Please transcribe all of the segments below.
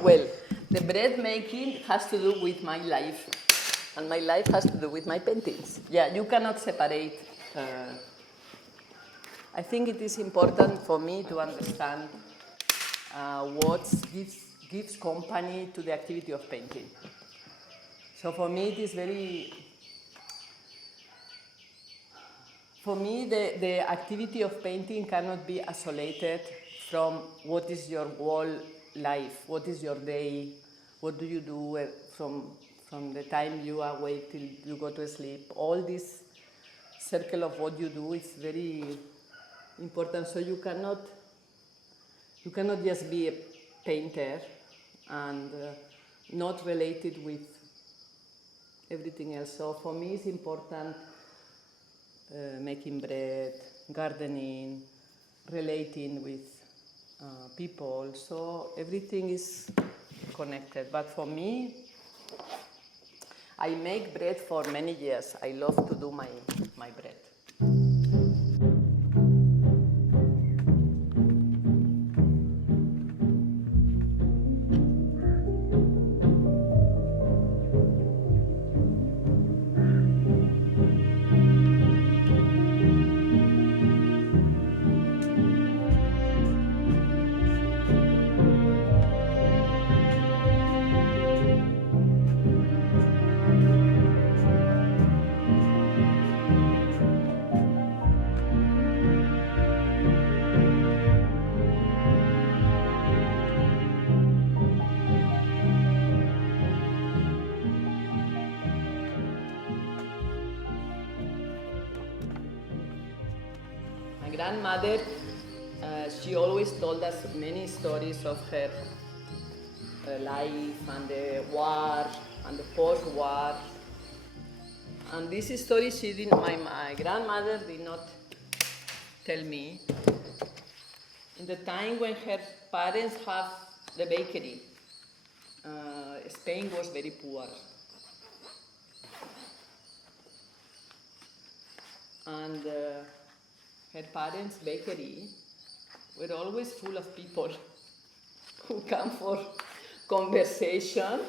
Well, the bread making has to do with my life, and my life has to do with my paintings. Yeah, you cannot separate. I think it is important for me to understand what gives company to the activity of painting. So for me, it is very. For me, the activity of painting cannot be isolated from what is your whole life, what is your day, what do you do from the time you awake till you go to sleep. All this circle of what you do is very important. So you cannot just be a painter and not related with everything else. So for me, it's important. Making bread, gardening, relating with people, so everything is connected. But for me, I make bread for many years. I love to do my bread. My grandmother, she always told us many stories of her life and the war and the post-war. And this story my grandmother did not tell me. In the time when her parents have the bakery, Spain was very poor. And her parents' bakery were always full of people who come for conversation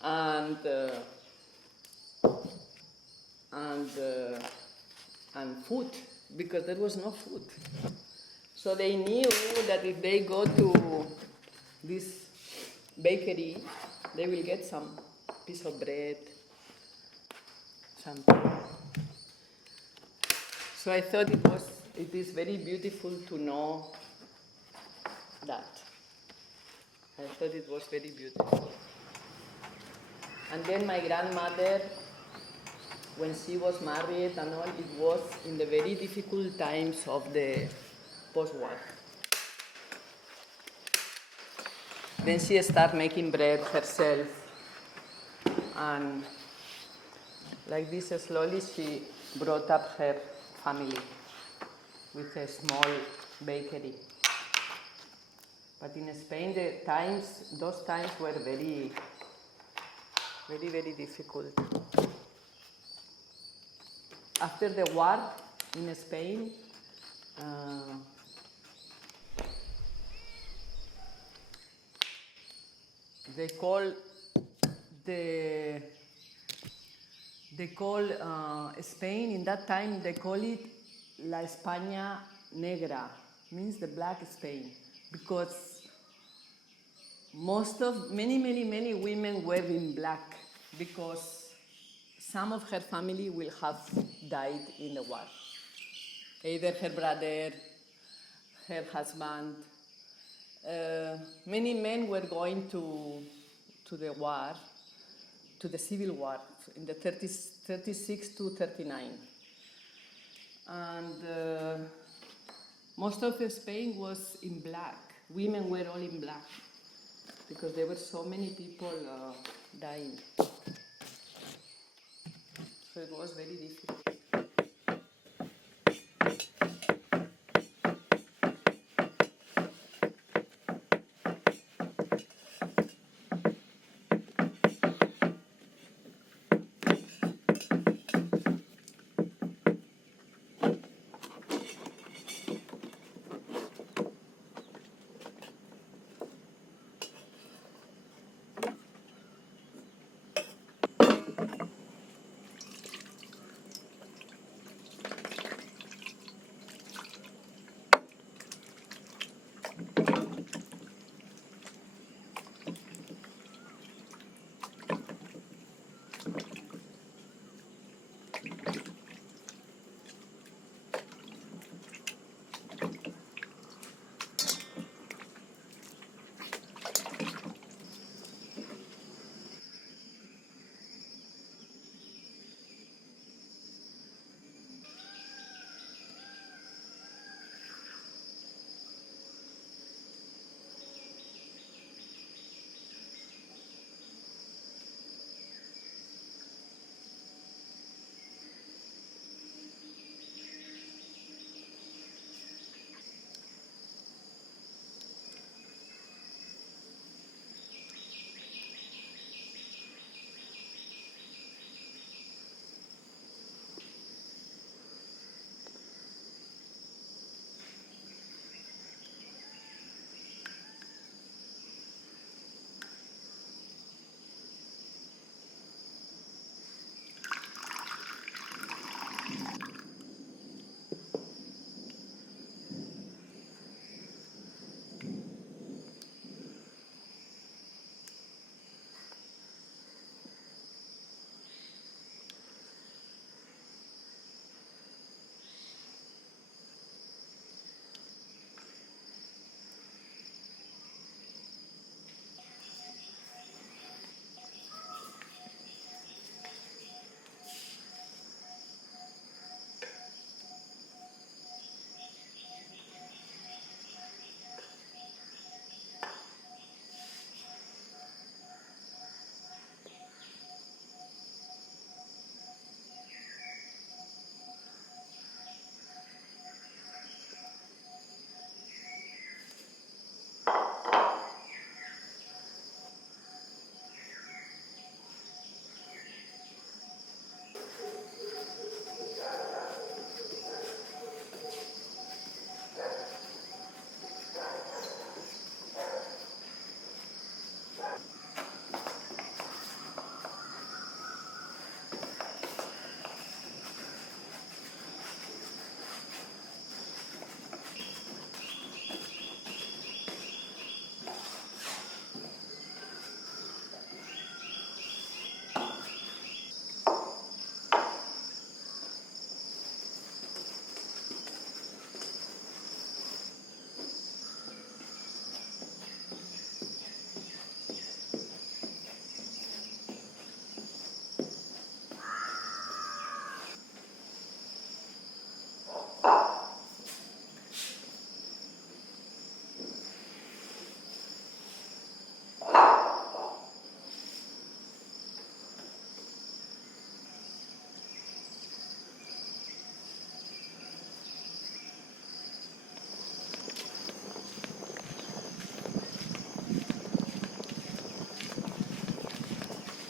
and food, because there was no food. So they knew that if they go to this bakery, they will get some piece of bread, something. So I thought it is very beautiful to know that. I thought it was very beautiful. And then my grandmother, when she was married and all, it was in the very difficult times of the post-war. Then she started making bread herself, and like this slowly she brought up her family with a small bakery. But in Spain, those times were very, very, very difficult. After the war in Spain, they call Spain in that time, they call it La España Negra, means the black Spain, because many women were in black, because some of her family will have died in the war. Either her brother, her husband. Many men were going to the war, to the civil war, in the 36 to 39. And most of Spain was in black. Women were all in black, because there were so many people dying. So it was very difficult.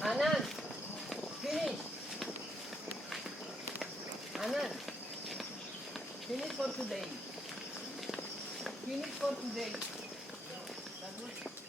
Anand, finish. Anand, finish for today. Finish for today. That was very...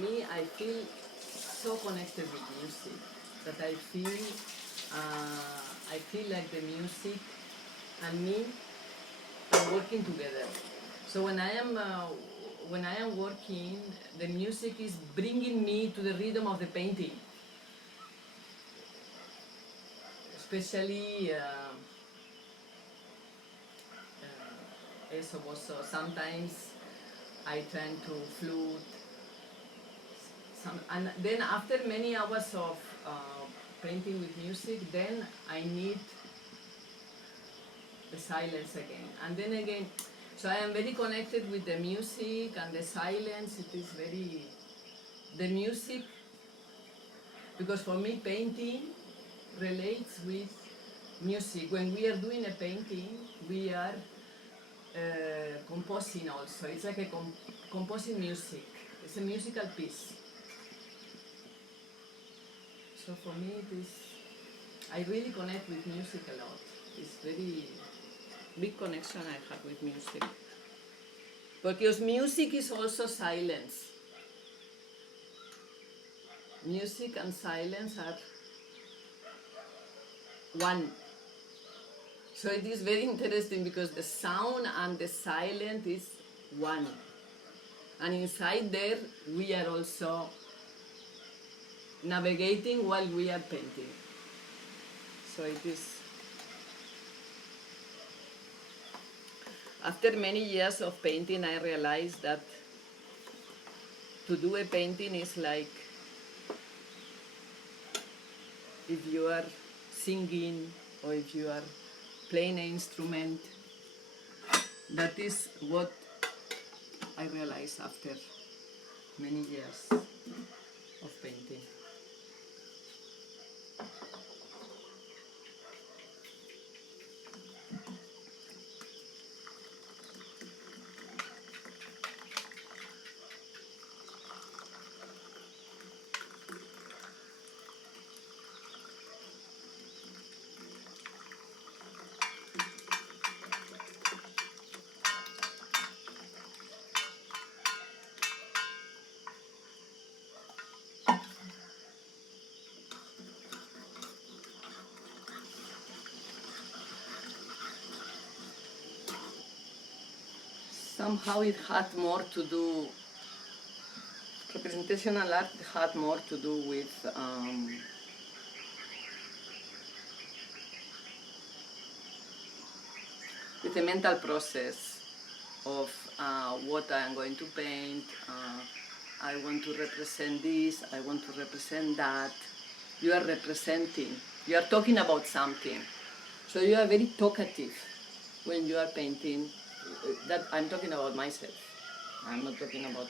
me, I feel so connected with music that I feel like the music and me are working together. So when I am working, the music is bringing me to the rhythm of the painting. Especially, eso also sometimes I turn to flute. And then after many hours of painting with music, then I need the silence again. And then again, so I am very connected with the music and the silence. It is very, the music, because for me painting relates with music. When we are doing a painting, we are composing also. It's like a composing music. It's a musical piece. So for me, I really connect with music a lot. It's very big connection I have with music. Because music is also silence. Music and silence are one. So it is very interesting because the sound and the silence is one. And inside there, we are also navigating while we are painting. So it is. After many years of painting, I realized that to do a painting is like if you are singing or if you are playing an instrument. That is what I realized after many years of painting. Somehow it had more to do, representational art had more to do with the mental process of what I am going to paint. I want to represent this, I want to represent that. You are representing, you are talking about something. So you are very talkative when you are painting. That I'm talking about myself. I'm not talking about.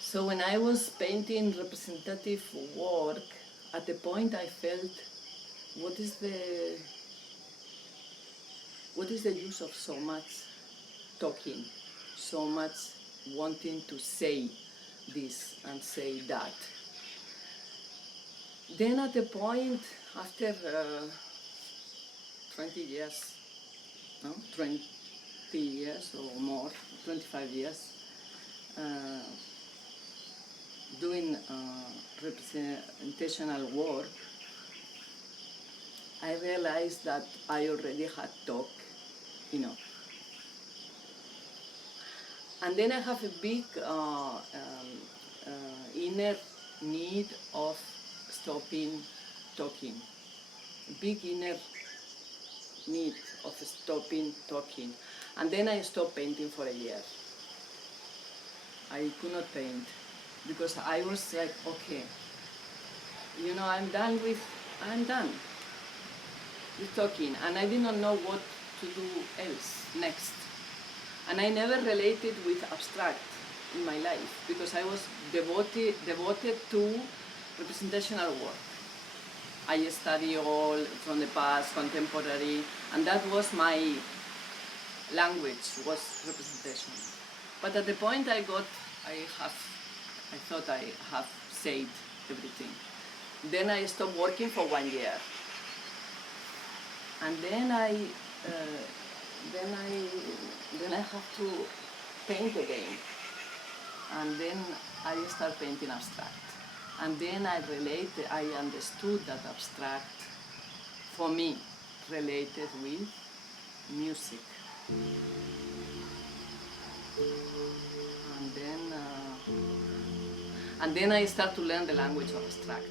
So when I was painting representative work, at the point I felt, what is the use of so much talking, so much wanting to say this and say that? Then at the point, after 20 years, no, 20 years or more, 25 years, doing representational work, I realized that I already had talked enough. And then I have a big inner need of stopping talking. Big inner need of stopping talking. And then I stopped painting for a year. I could not paint because I was like, okay, you know, I'm done with talking, and I did not know what to do else next. And I never related with abstract in my life because I was devoted to representational work. I study all from the past, contemporary, and that was my language, was representation. But at the point I thought I have said everything. Then I stopped working for 1 year. And then I have to paint again. And then I started painting abstract. And then I understood that abstract, for me, related with music. And then I start to learn the language of abstract.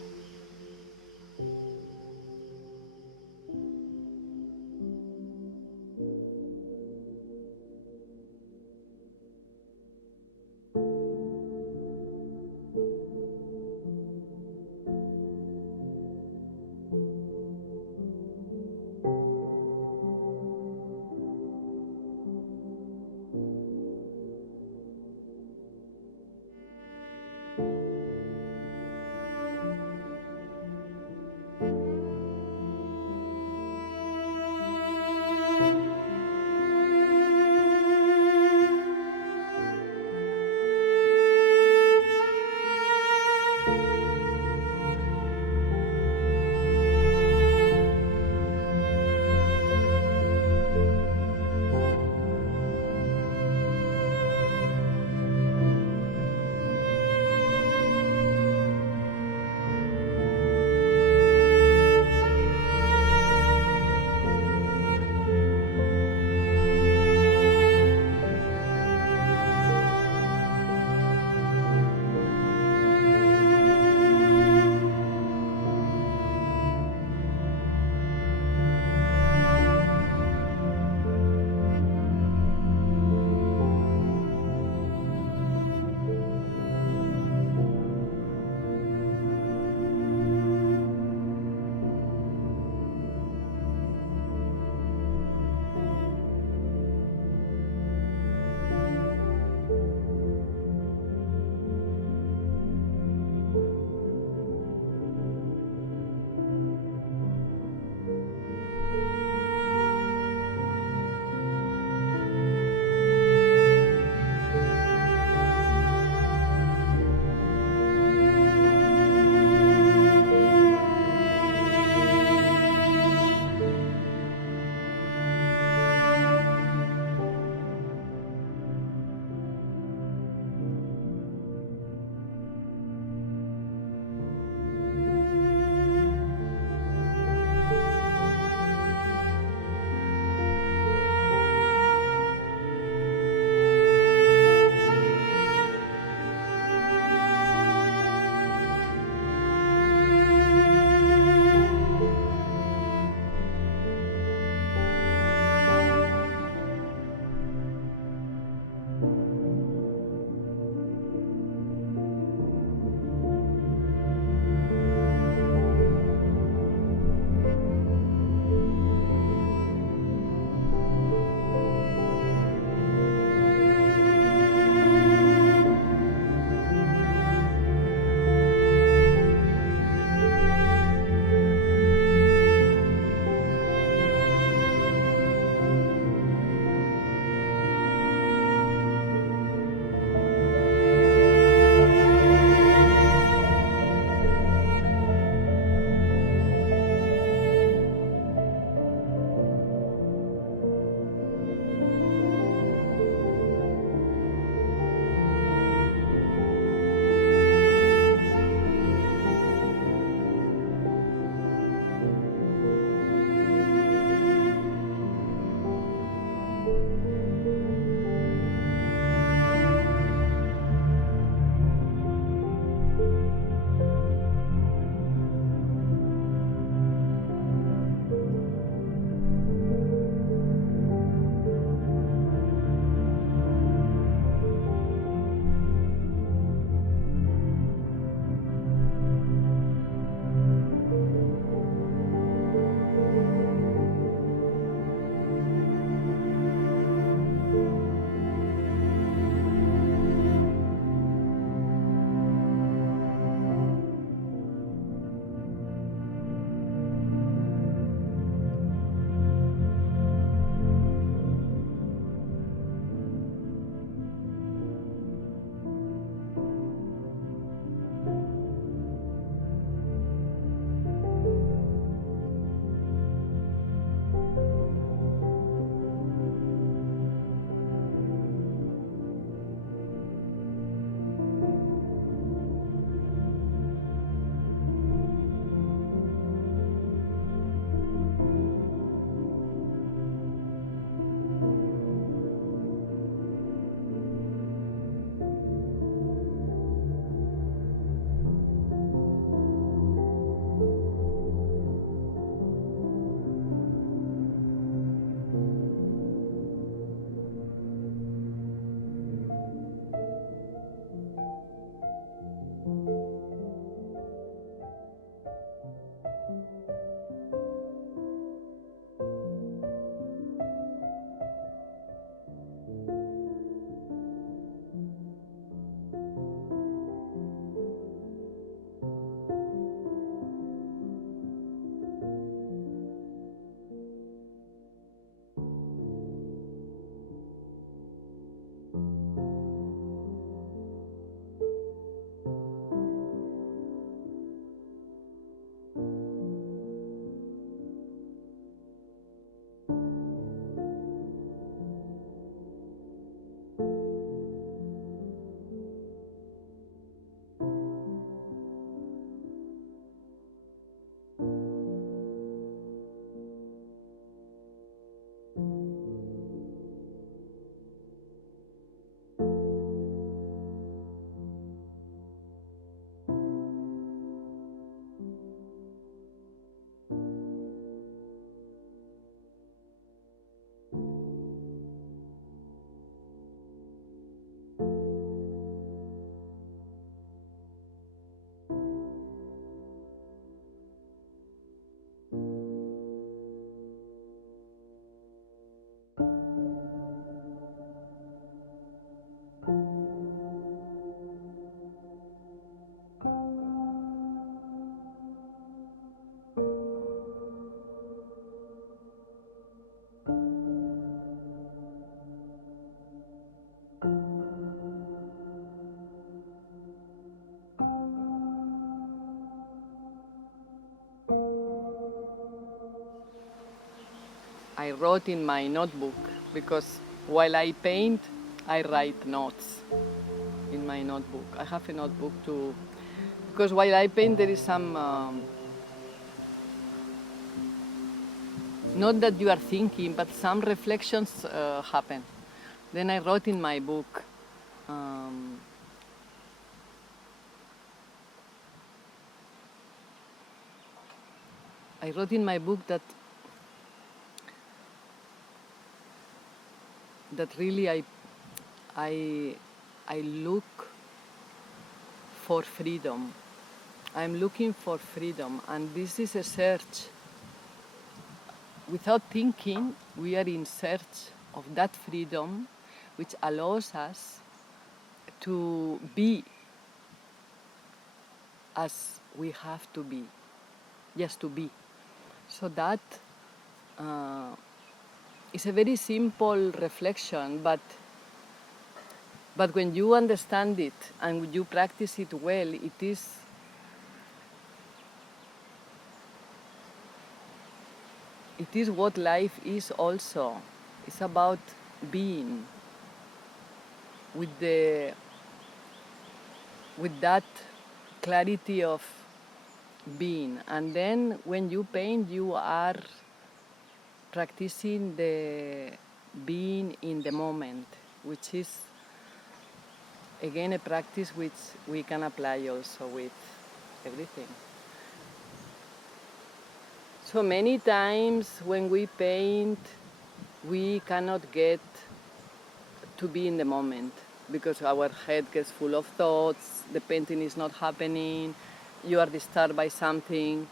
I wrote in my notebook, because while I paint, I write notes in my notebook. I have a notebook too, because while I paint there is some, not that you are thinking, but some reflections happen. Then I wrote in my book, I wrote in my book that really I look for freedom. I'm looking for freedom, and this is a search. Without thinking, we are in search of that freedom, which allows us to be as we have to be, just to be. So that is a very simple reflection, but when you understand it and you practice it well, it is what life is also. It's about being with that clarity of being. And then when you paint, you are practicing the being in the moment, which is again a practice which we can apply also with everything. So many times when we paint, we cannot get to be in the moment because our head gets full of thoughts, the painting is not happening, you are disturbed by something,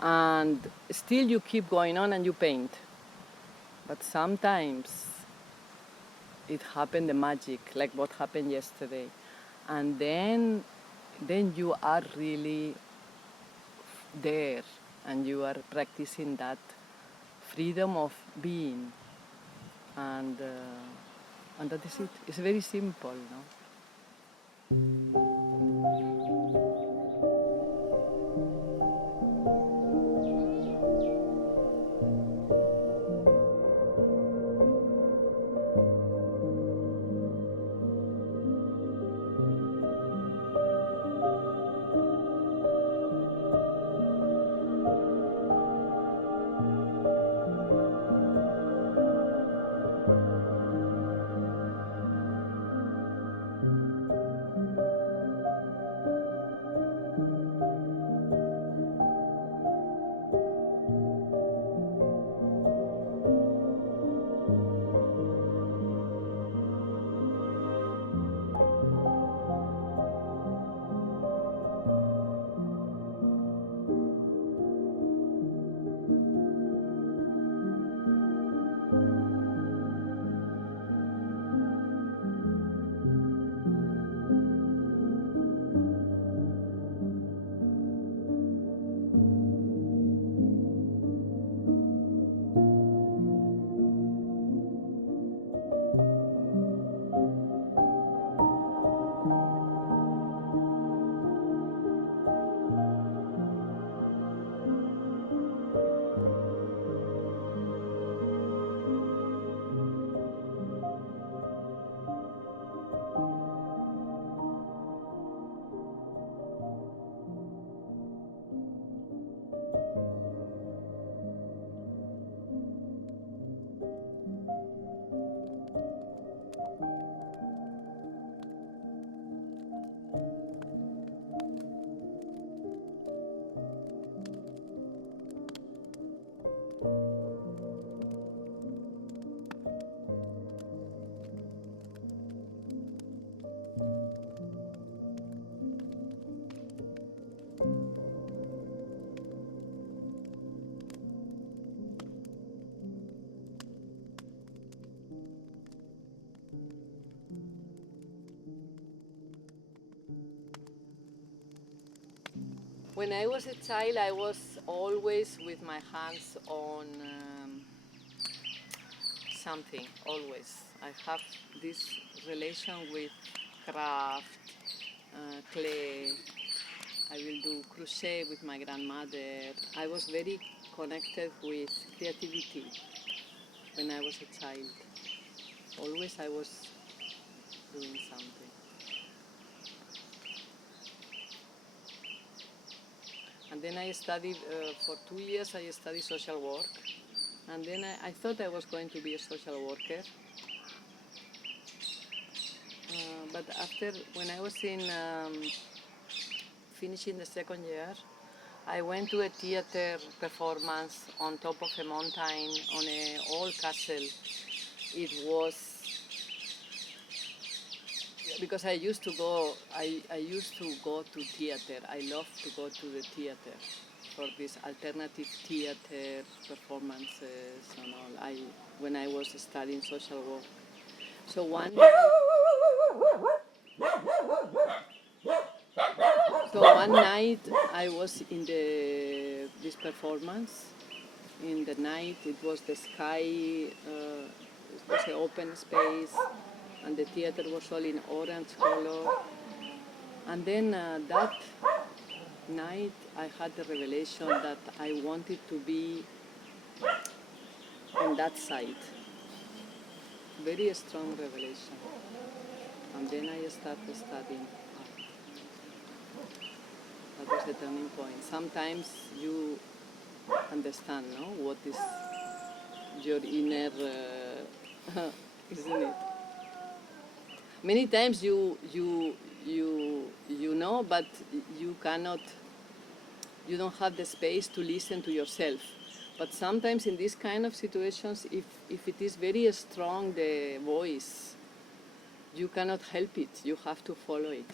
and still you keep going on and you paint. But sometimes it happened, the magic, like what happened yesterday. And then you are really there and you are practicing that freedom of being. And that is it. It's very simple, no? When I was a child, I was always with my hands on something, always. I have this relation with craft, clay. I will do crochet with my grandmother. I was very connected with creativity. when I was a child. Always I was doing something. And then I studied, for 2 years I studied social work. And then I thought I was going to be a social worker. But after, when I was in finishing the second year, I went to a theater performance on top of a mountain on an old castle. It was, because I used to go to theater. I love to go to the theater for these alternative theater performances and all. When I was studying social work. So one night I was in this performance. In the night, it was the sky, it was an open space, and the theater was all in orange color. And then that night, I had the revelation that I wanted to be on that side. Very strong revelation. And then I started studying art. That was the turning point. Sometimes you understand, no? What is your inner, isn't it? Many times you know, but you cannot, you don't have the space to listen to yourself. But sometimes in these kind of situations, if it is very strong, the voice, you cannot help it. You have to follow it.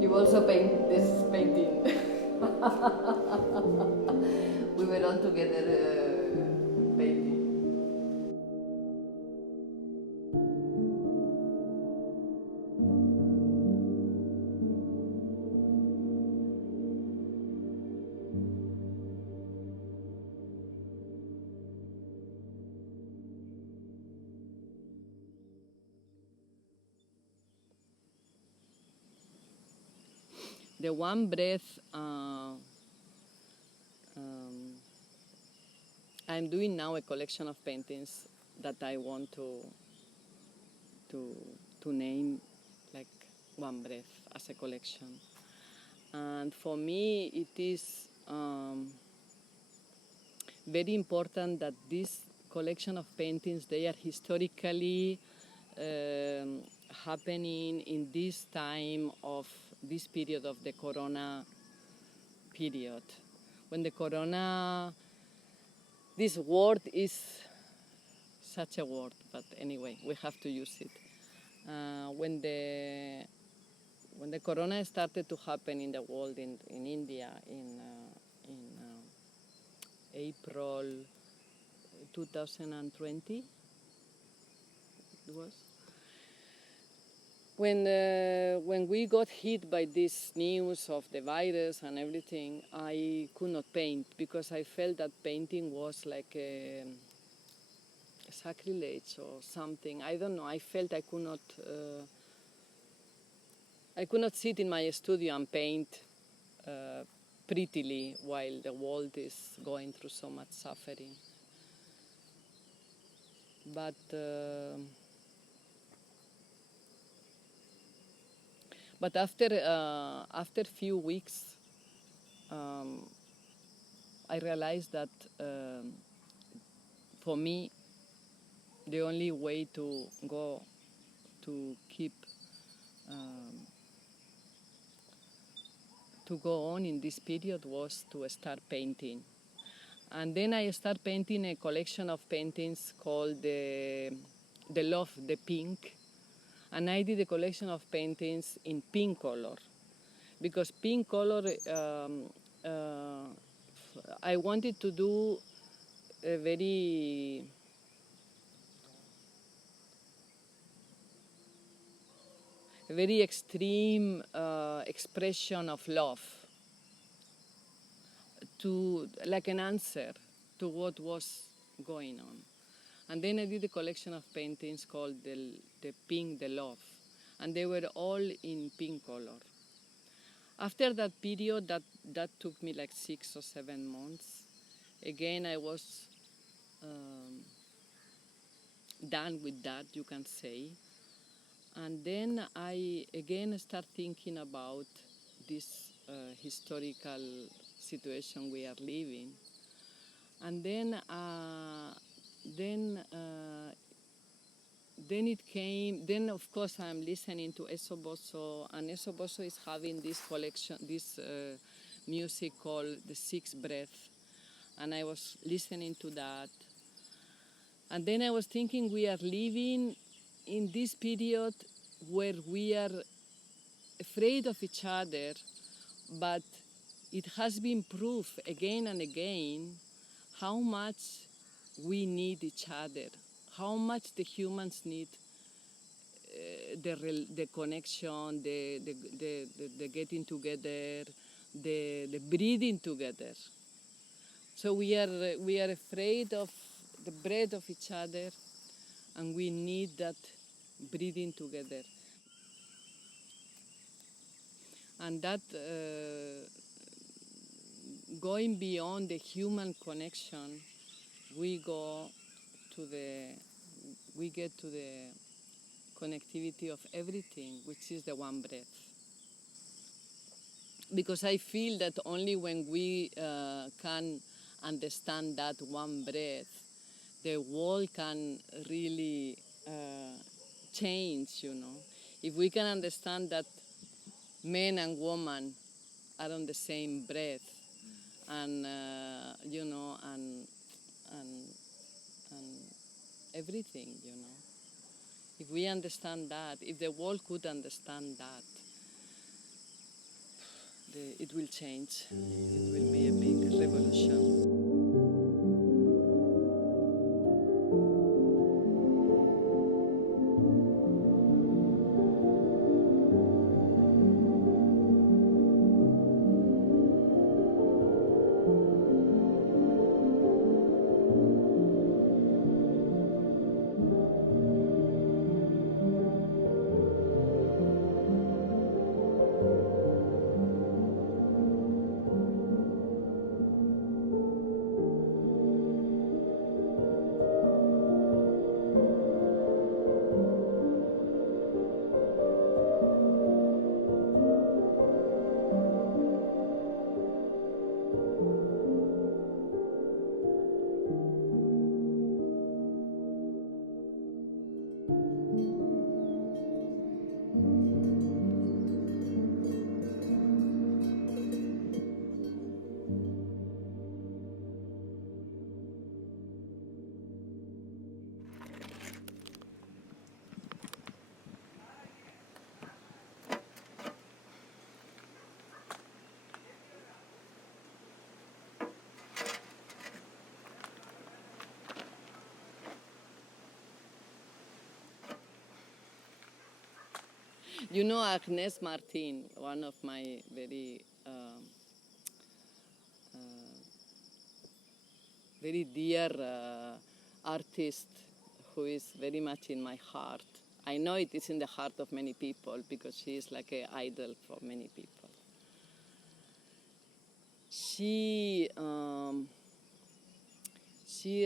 You also paint this painting. We were all together painting. The one breath I'm doing now a collection of paintings that I want to name like One Breath as a collection. And for me it is very important that this collection of paintings, they are historically happening in this time of this period of the Corona period. When the Corona, this word is such a word, but anyway, we have to use it. When the Corona started to happen in the world, in India, in April 2020, it was. When we got hit by this news of the virus and everything, I could not paint because I felt that painting was like a sacrilege or something. I don't know. I felt I could not sit in my studio and paint prettily while the world is going through so much suffering. But after few weeks, I realized that for me, the only way to go to keep to go on in this period was to start painting. And then I started painting a collection of paintings called the Love, the Pink. And I did a collection of paintings in pink color. Because pink color, I wanted to do a very extreme expression of love, to like an answer to what was going on. And then I did a collection of paintings called the Pink, the Love, and they were all in pink color. After that period, that took me like 6 or 7 months. Again, I was done with that, you can say. And then I again start thinking about this historical situation we are living. And then it came. Then of course I'm listening to Esoboso, and Esoboso is having this collection, this music called The Sixth Breath, and I was listening to that. And then I was thinking, we are living in this period where we are afraid of each other, but it has been proved again and again how much we need each other, how much the humans need the connection, the getting together, the breathing together. So we are afraid of the breath of each other, and we need that breathing together. And that going beyond the human connection, we get to the connectivity of everything, which is the one breath. Because I feel that only when we can understand that one breath, the world can really change, you know. If we can understand that men and women are on the same breath, and you know, and everything, you know. If we understand that, if the world could understand that, it will change. It will be a big revolution. You know Agnes Martin, one of my very dear artist who is very much in my heart. I know it is in the heart of many people because she is like an idol for many people. She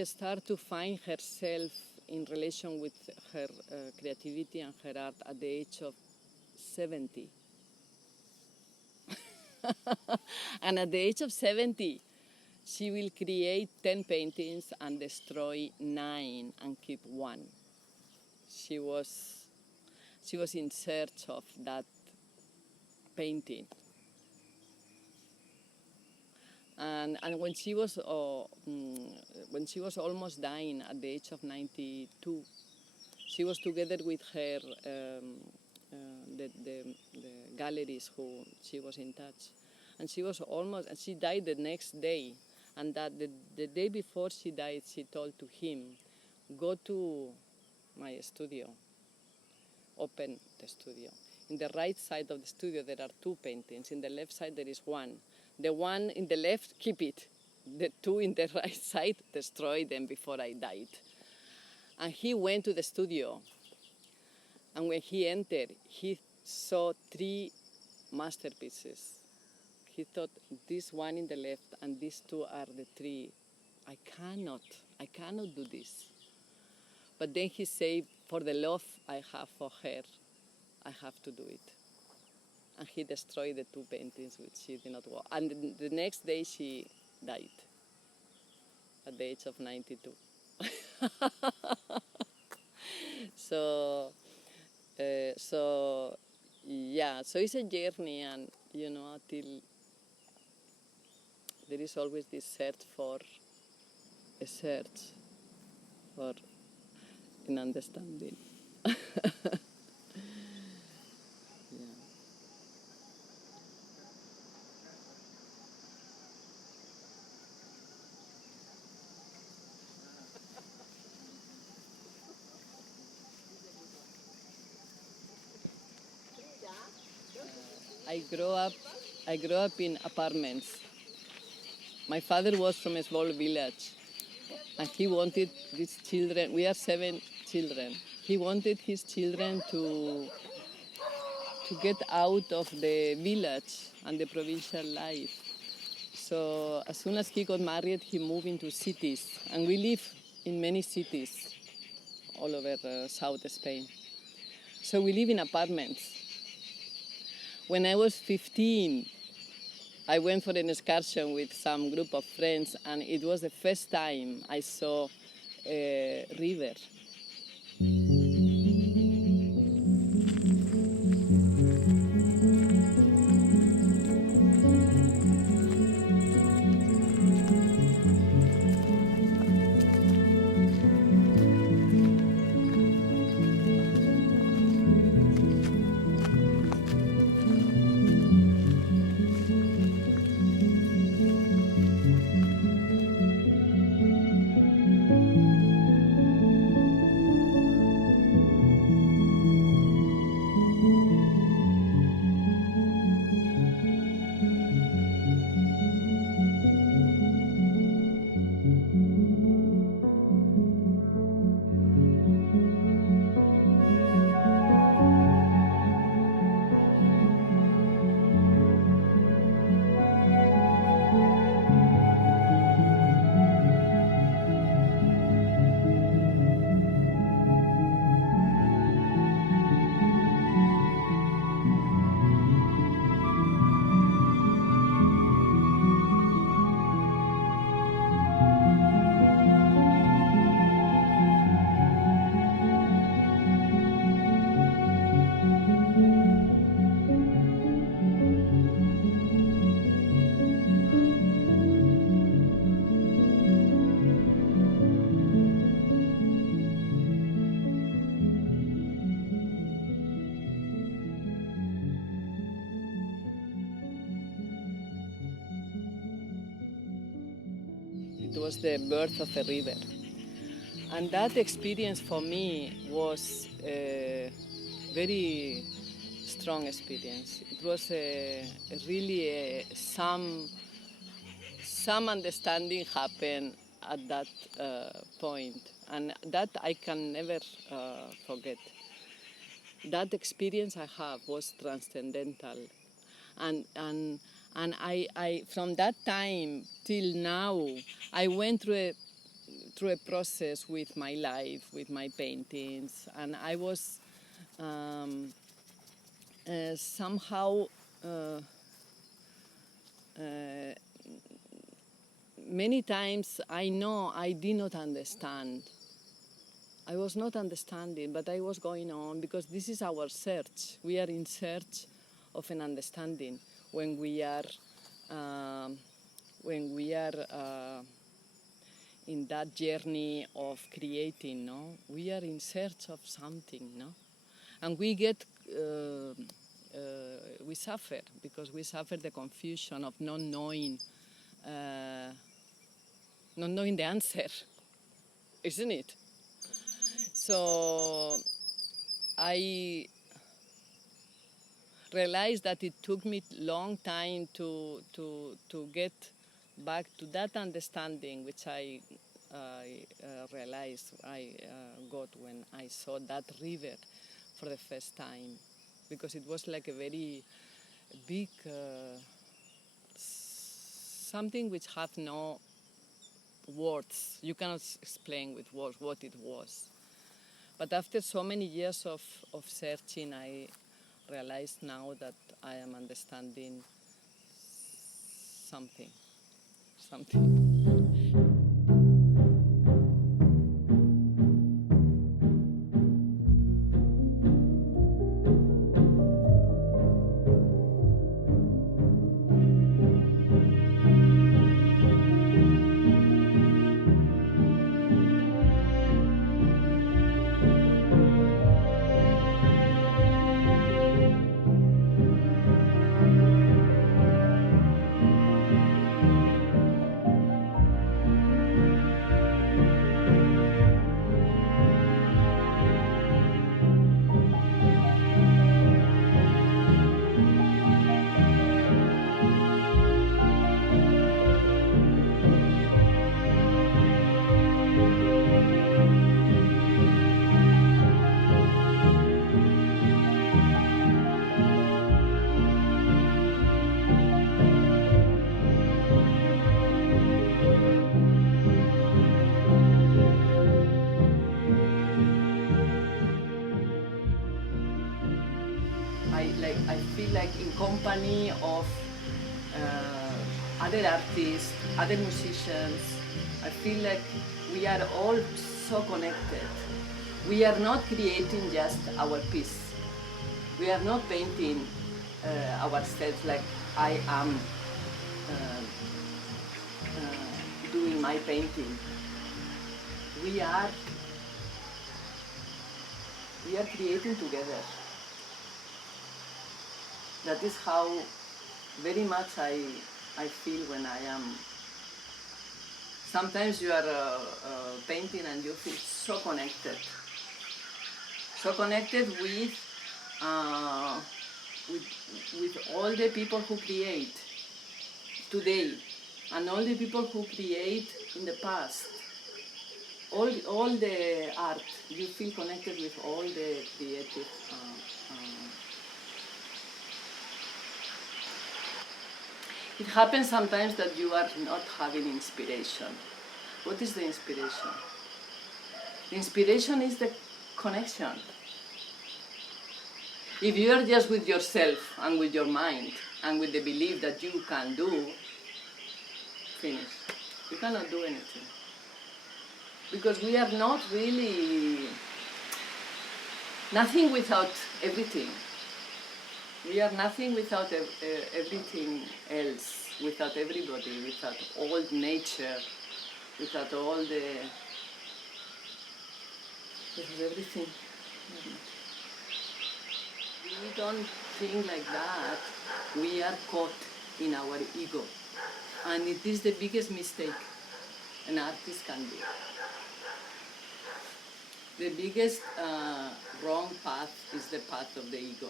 started to find herself in relation with her creativity and her art at the age of 70. And at the age of 70, she will create 10 paintings and destroy 9 and keep 1. She was in search of that painting. And when she was almost dying at the age of 92, she was together with her the galleries who she was in touch, and she died the next day. And that the day before she died, she told to him, "Go to my studio, open the studio. In the right side of the studio there are 2 paintings. In the left side there is 1. The one in the left, keep it. The 2 in the right side, destroy them before I died." And he went to the studio. And when he entered, he saw 3 masterpieces. He thought, this one in the left and these 2 are the 3. I cannot do this. But then he said, for the love I have for her, I have to do it. And he destroyed the 2 paintings which she did not want. And the next day she died at the age of 92. So it's a journey, and till there is always this search for an understanding. I grew up in apartments. My father was from a small village, and he wanted these children. We are 7 children. He wanted his children to get out of the village and the provincial life. So as soon as he got married, he moved into cities, and we live in many cities all over South Spain. So we live in apartments. When I was 15, I went for an excursion with some group of friends, and it was the first time I saw a river. It was the birth of a river. And that experience for me was very strong experience. It was really some understanding happened at that point, and that I can never forget. That experience I have was transcendental, and I from that time till now I went through a process with my life, with my paintings, and I was somehow many times I know I did not understand. I was not understanding, but I was going on because this is our search. We are in search of an understanding when we are in that journey of creating. No, we are in search of something. No, and we get we suffer because we suffer the confusion of not knowing the answer, isn't it? So I realized that it took me a long time to get back to that understanding, which I realized I got when I saw that river for the first time, because it was like a very big something which had no words. You cannot explain with words what it was. But after so many years of searching, I realize now that I am understanding something. I feel like in company of other artists, other musicians. I feel like we are all so connected. We are not creating just our piece. We are not painting ourselves like I am doing my painting. We are creating together. That is how very much I feel when I am. Sometimes you are painting and you feel so connected with all the people who create today and all the people who create in the past. All the art, you feel connected with all the creative. It happens sometimes that you are not having inspiration. What is the inspiration? The inspiration is the connection. If you are just with yourself and with your mind and with the belief that you can do, finish. You cannot do anything. Because we are not really nothing without everything. We are nothing without everything else, without everybody, without all nature, without all the... without everything. We don't think like that. We are caught in our ego. And it is the biggest mistake an artist can do. The biggest wrong path is the path of the ego.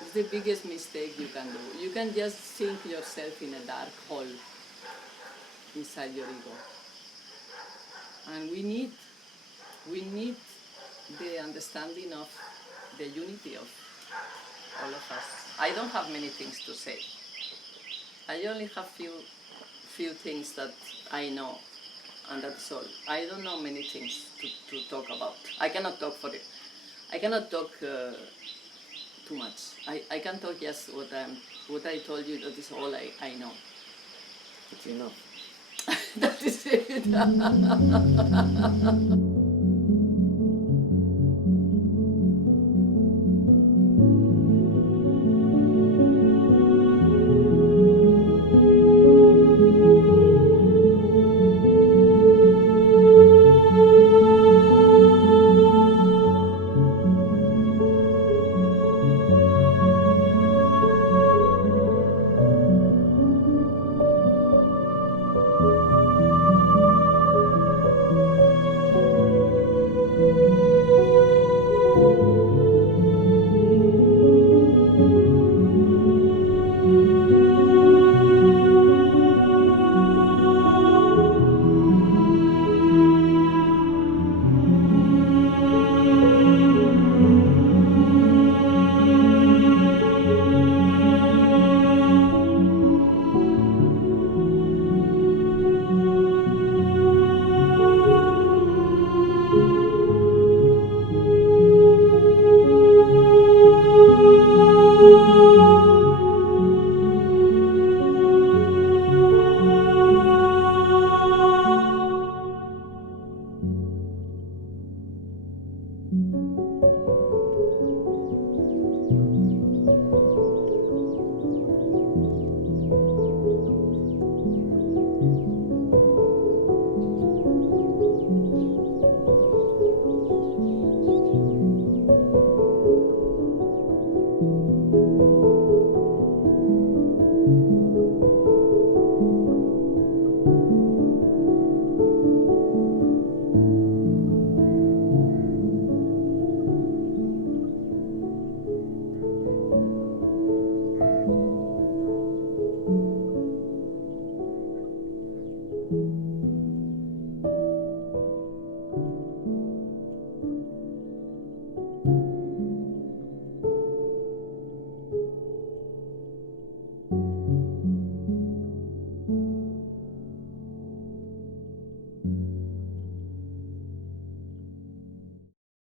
It's the biggest mistake you can do. You can just sink yourself in a dark hole inside your ego. And we need the understanding of the unity of all of us. I don't have many things to say. I only have few things that I know, and that's all. I don't know many things to talk about. I cannot talk for it. I cannot talk too much. I can talk just what I told you. That is all I know. It's enough. That is it.